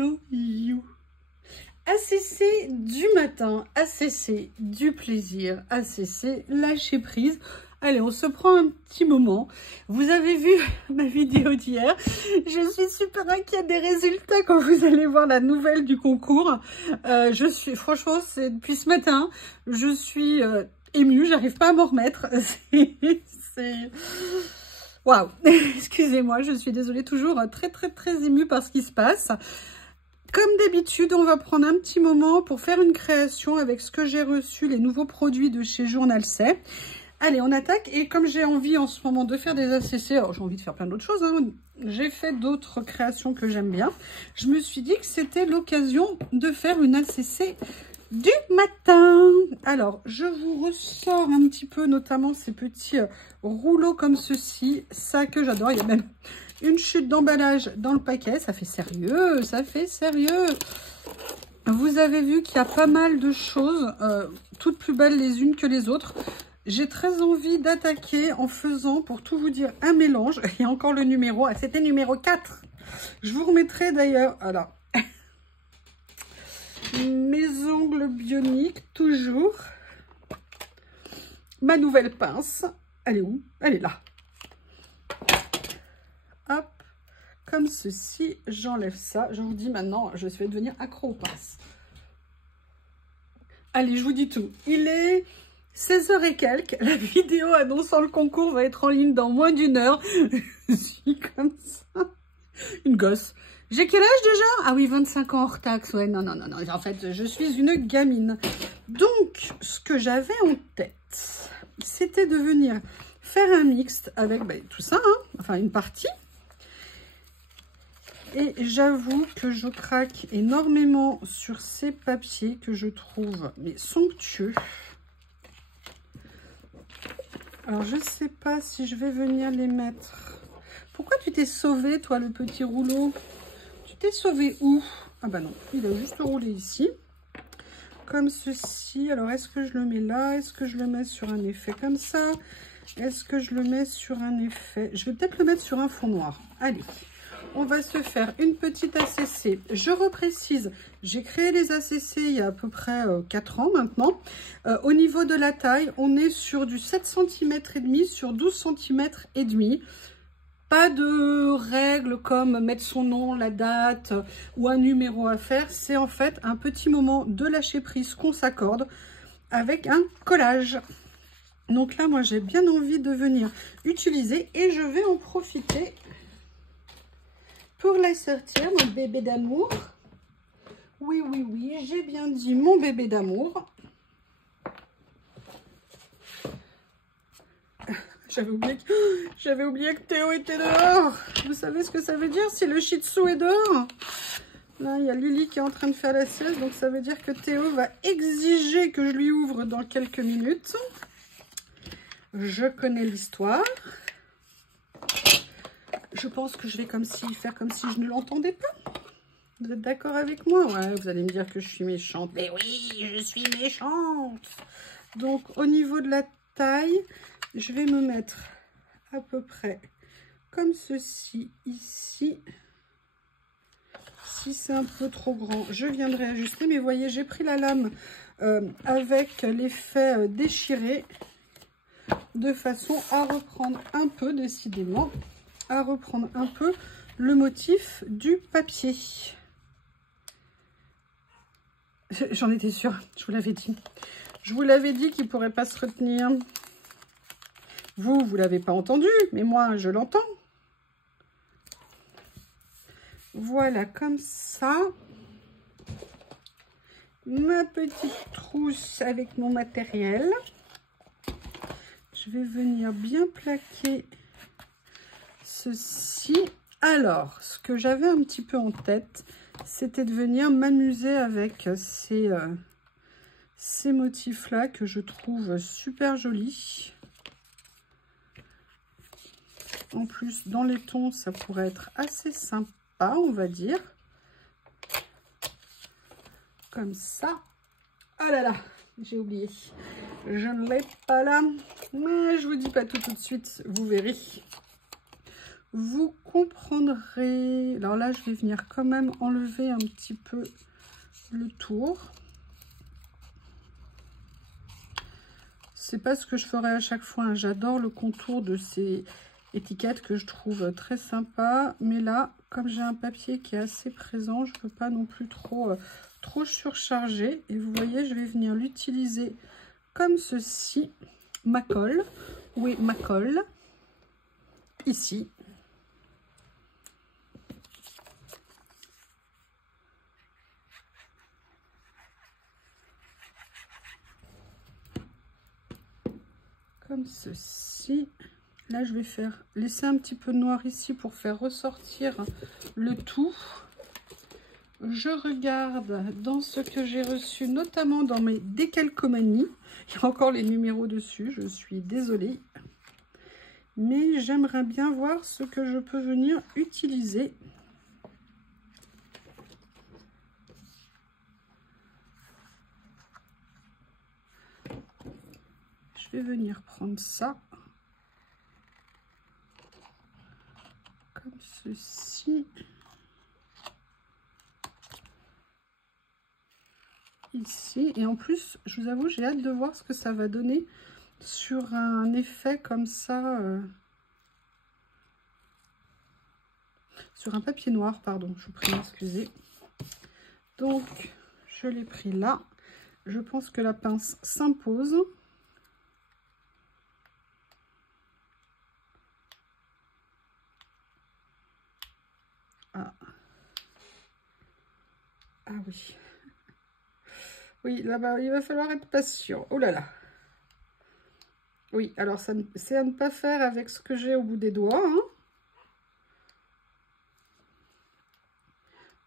Hello you. ACC du matin, ACC du plaisir, ACC lâcher prise. Allez, on se prend un petit moment. Vous avez vu ma vidéo d'hier. Je suis super inquiète des résultats quand vous allez voir la nouvelle du concours. Franchement, c'est depuis ce matin, je suis émue, j'arrive pas à m'en remettre. Waouh, excusez-moi, je suis désolée, toujours très émue par ce qui se passe. Comme d'habitude, on va prendre un petit moment pour faire une création avec ce que j'ai reçu, les nouveaux produits de chez Journal C. Allez, on attaque. Et comme j'ai envie en ce moment de faire des ACC, alors j'ai envie de faire plein d'autres choses, hein, j'ai fait d'autres créations que j'aime bien. Je me suis dit que c'était l'occasion de faire une ACC du matin. Alors, je vous ressors un petit peu, notamment ces petits rouleaux comme ceci. Ça que j'adore. Il y a même une chute d'emballage dans le paquet. Ça fait sérieux, ça fait sérieux. Vous avez vu qu'il y a pas mal de choses, toutes plus belles les unes que les autres. J'ai très envie d'attaquer en faisant, pour tout vous dire, un mélange. Il y a encore le numéro. Ah, c'était numéro 4. Je vous remettrai d'ailleurs. Alors, mes ongles bioniques, toujours. Ma nouvelle pince. Elle est où? Elle est là. Hop. Comme ceci. J'enlève ça. Je vous dis maintenant, je vais devenir accro aux pinces. Allez, je vous dis tout. Il est 16h et quelques. La vidéo annonçant le concours va être en ligne dans moins d'une heure. Je suis comme ça. Une gosse. J'ai quel âge déjà? Ah oui, 25 ans hors taxe. Ouais, non. En fait, je suis une gamine. Donc, ce que j'avais en tête, c'était de venir faire un mixte avec tout ça, hein, enfin une partie. Et j'avoue que je craque énormément sur ces papiers que je trouve mais somptueux. Alors, je ne sais pas si je vais venir les mettre. Pourquoi tu t'es sauvé, toi, le petit rouleau? Tu t'es sauvé où? Ah bah non, il a juste roulé ici. Comme ceci. Alors, est-ce que je le mets là? Est-ce que je le mets sur un effet comme ça? Est-ce que je le mets sur un effet? Je vais peut-être le mettre sur un fond noir. Allez, on va se faire une petite ACC. Je reprécise, j'ai créé les ACC il y a à peu près 4 ans maintenant. Au niveau de la taille, on est sur du 7 cm et demi sur 12 cm et demi. Pas de règles comme mettre son nom, la date ou un numéro à faire. C'est en fait un petit moment de lâcher prise qu'on s'accorde avec un collage. Donc là, moi, j'ai bien envie de venir utiliser et je vais en profiter pour la sortir, mon bébé d'amour. Oui, j'ai bien dit mon bébé d'amour. J'avais oublié que Théo était dehors. Vous savez ce que ça veut dire si le Shih Tzu est dehors? Là, il y a Lily qui est en train de faire la sieste. Donc, ça veut dire que Théo va exiger que je lui ouvre dans quelques minutes. Je connais l'histoire. Je pense que je vais faire comme si je ne l'entendais pas. Vous êtes d'accord avec moi? Ouais, vous allez me dire que je suis méchante. Mais oui, je suis méchante. Donc, au niveau de la taille, je vais me mettre à peu près comme ceci ici. Si c'est un peu trop grand, je viendrai ajuster. Mais vous voyez, j'ai pris la lame avec l'effet déchiré de façon à reprendre un peu, décidément, à reprendre un peu le motif du papier. J'en étais sûre, je vous l'avais dit. Je vous l'avais dit qu'il ne pourrait pas se retenir. Vous ne l'avez pas entendu, mais moi, je l'entends. Voilà, comme ça. Ma petite trousse avec mon matériel. Je vais venir bien plaquer ceci. Alors, ce que j'avais un petit peu en tête, c'était de venir m'amuser avec ces motifs-là que je trouve super jolis. En plus, dans les tons, ça pourrait être assez sympa, on va dire. Comme ça. Ah là là, j'ai oublié. Je ne l'ai pas là. Mais je vous dis pas tout de suite, vous verrez. vous comprendrez. Alors là, je vais venir quand même enlever un petit peu le tour. C'est pas ce que je ferai à chaque fois, hein. J'adore le contour de ces étiquettes que je trouve très sympa. Mais là, comme j'ai un papier qui est assez présent, je ne peux pas non plus trop surcharger. Et vous voyez, je vais venir l'utiliser comme ceci. Ma colle. Où est ma colle? Ici. Comme ceci. Là, je vais laisser un petit peu de noir ici pour faire ressortir le tout. Je regarde dans ce que j'ai reçu, notamment dans mes décalcomanies. Il y a encore les numéros dessus, je suis désolée. Mais j'aimerais bien voir ce que je peux venir utiliser. Je vais venir prendre ça. Comme ceci. Ici. Et en plus, je vous avoue, j'ai hâte de voir ce que ça va donner sur un effet comme ça. Sur un papier noir, pardon. Je vous prie d'excuser. Donc, je l'ai pris là. Je pense que la pince s'impose. Ah. Ah oui. Oui, là-bas, il va falloir être patient. Oh là là. Oui, alors c'est à ne pas faire avec ce que j'ai au bout des doigts. Hein.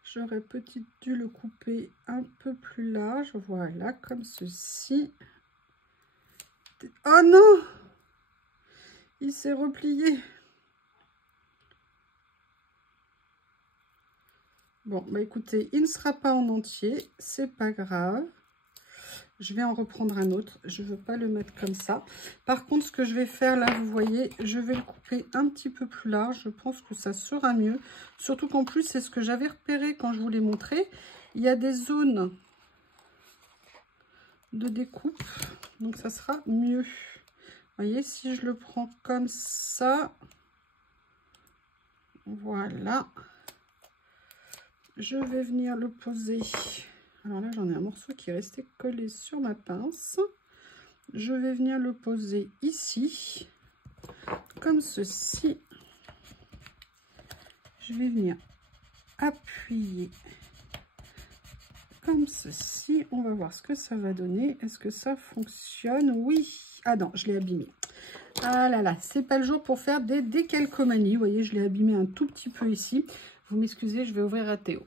J'aurais peut-être dû le couper un peu plus large. Voilà, comme ceci. Oh non! Il s'est replié. Bon, bah écoutez, il ne sera pas en entier. C'est pas grave. Je vais en reprendre un autre. Je ne veux pas le mettre comme ça. Par contre, ce que je vais faire là, vous voyez, je vais le couper un petit peu plus large. Je pense que ça sera mieux. Surtout qu'en plus, c'est ce que j'avais repéré quand je vous l'ai montré. Il y a des zones de découpe. Donc, ça sera mieux. Vous voyez, si je le prends comme ça. Voilà. Je vais venir le poser. Alors là, j'en ai un morceau qui est resté collé sur ma pince. Je vais venir le poser ici, comme ceci. Je vais venir appuyer comme ceci. On va voir ce que ça va donner. Est-ce que ça fonctionne? Oui. Ah non, je l'ai abîmé. Ah là là, c'est pas le jour pour faire des décalcomanies. Vous voyez, je l'ai abîmé un tout petit peu ici. Vous m'excusez, je vais ouvrir à Théo.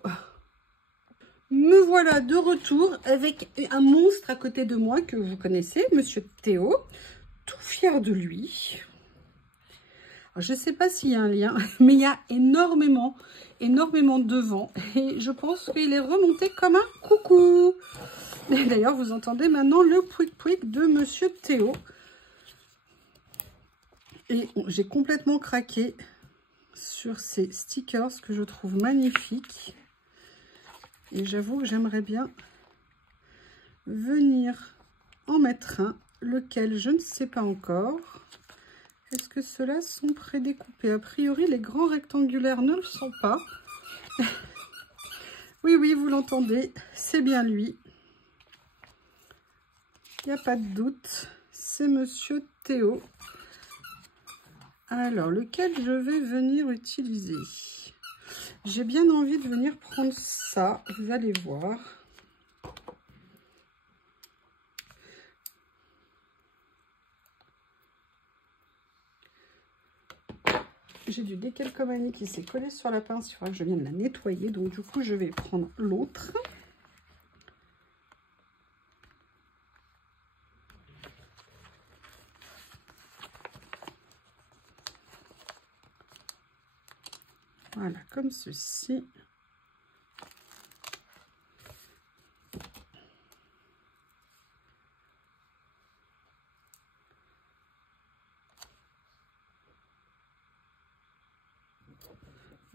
Me voilà de retour avec un monstre à côté de moi que vous connaissez, Monsieur Théo, tout fier de lui. Alors, je ne sais pas s'il y a un lien, mais il y a énormément de vent et je pense qu'il est remonté comme un coucou. D'ailleurs, vous entendez maintenant le pouic-pouic de Monsieur Théo. Et j'ai complètement craqué sur ces stickers que je trouve magnifiques. Et j'avoue que j'aimerais bien venir en mettre un, lequel je ne sais pas encore. Est-ce que ceux-là sont prédécoupés? A priori, les grands rectangulaires ne le sont pas. Oui, oui, vous l'entendez, c'est bien lui. Il n'y a pas de doute, c'est Monsieur Théo. Alors, lequel je vais venir utiliser? J'ai bien envie de venir prendre ça, vous allez voir. J'ai du décalcomanie qui s'est collé sur la pince, il faudra que je vienne la nettoyer, donc du coup je vais prendre l'autre. Voilà, comme ceci.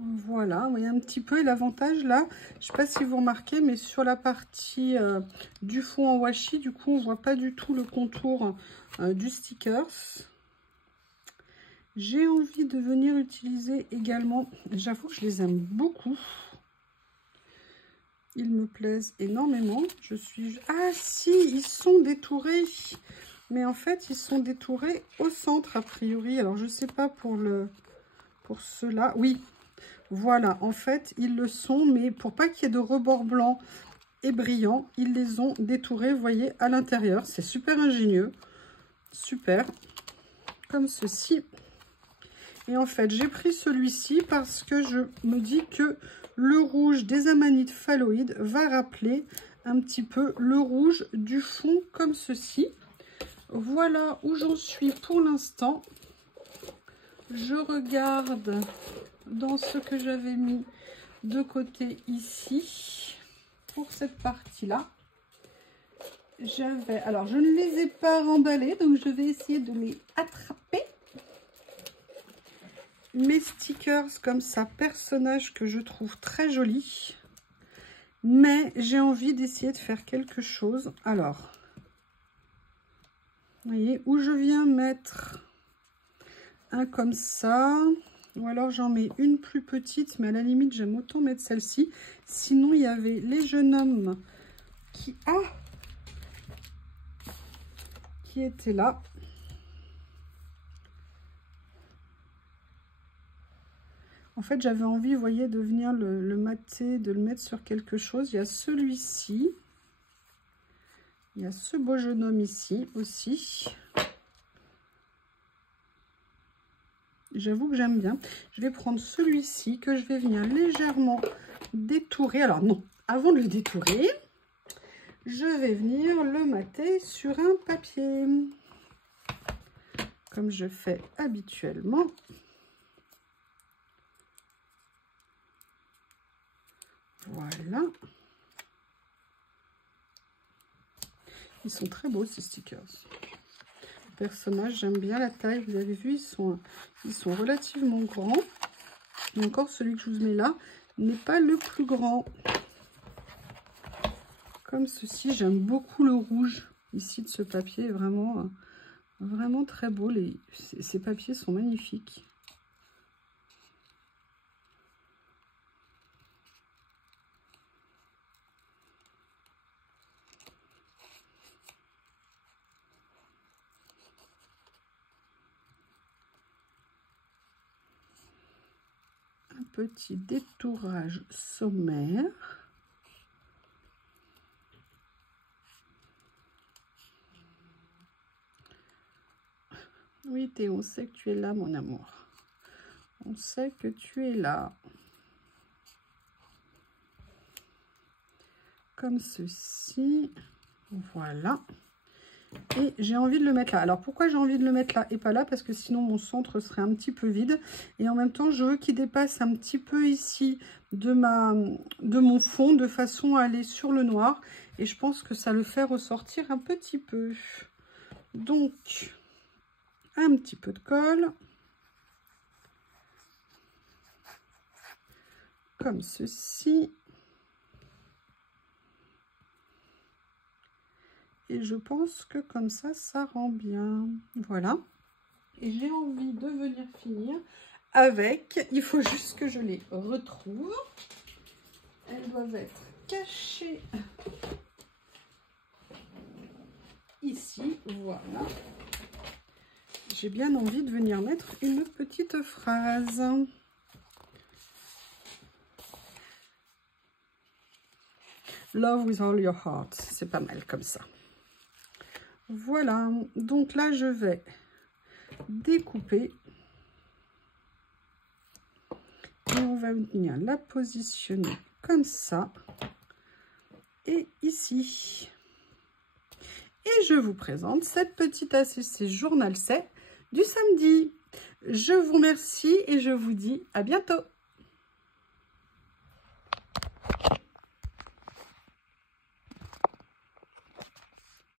Voilà, vous voyez un petit peu. Et l'avantage là, je ne sais pas si vous remarquez, mais sur la partie du fond en washi, du coup, on ne voit pas du tout le contour du stickers. J'ai envie de venir utiliser également, j'avoue que je les aime beaucoup. Ils me plaisent énormément. Ah si, ils sont détourés. Mais en fait, ils sont détourés au centre, a priori. Alors, je ne sais pas pour ceux-là. Oui, voilà. En fait, ils le sont. Mais pour pas qu'il y ait de rebord blanc et brillant, ils les ont détourés, vous voyez, à l'intérieur. C'est super ingénieux. Super. Comme ceci. Et en fait, j'ai pris celui-ci parce que je me dis que le rouge des amanites phalloïdes va rappeler un petit peu le rouge du fond comme ceci. Voilà où j'en suis pour l'instant. Je regarde dans ce que j'avais mis de côté ici pour cette partie-là. Alors je ne les ai pas remballés, donc je vais essayer de les attraper. Mes stickers comme ça, personnages que je trouve très jolis. Mais j'ai envie d'essayer de faire quelque chose. Alors, vous voyez, où je viens mettre un comme ça. Ou alors j'en mets une plus petite, mais à la limite, j'aime autant mettre celle-ci. Sinon, il y avait les jeunes hommes qui étaient là. En fait, j'avais envie, vous voyez, de venir le mater, de le mettre sur quelque chose. Il y a celui-ci. Il y a ce beau jeune homme ici aussi. J'avoue que j'aime bien. Je vais prendre celui-ci que je vais venir légèrement détourer. Alors non, avant de le détourer, je vais venir le mater sur un papier. Comme je fais habituellement. Voilà. Ils sont très beaux ces stickers. Personnages, j'aime bien la taille. Vous avez vu, ils sont relativement grands. Et encore celui que je vous mets là n'est pas le plus grand. Comme ceci, j'aime beaucoup le rouge ici de ce papier. Vraiment, vraiment très beau. Ces papiers sont magnifiques. Petit détourage sommaire. Oui Théo, on sait que tu es là mon amour. On sait que tu es là. Comme ceci. Voilà. Et j'ai envie de le mettre là. Alors pourquoi j'ai envie de le mettre là et pas là? Parce que sinon mon centre serait un petit peu vide. Et en même temps je veux qu'il dépasse un petit peu ici de mon fond, de façon à aller sur le noir. Et je pense que ça le fait ressortir un petit peu. Donc un petit peu de colle. Comme ceci. Et je pense que comme ça rend bien. Voilà. Et j'ai envie de venir finir avec... Il faut juste que je les retrouve. Elles doivent être cachées ici. Voilà. J'ai bien envie de venir mettre une petite phrase. Love with all your heart. C'est pas mal comme ça. Voilà, donc là je vais découper et on va venir la positionner comme ça et ici. Et je vous présente cette petite astuce journal C du samedi. Je vous remercie et je vous dis à bientôt.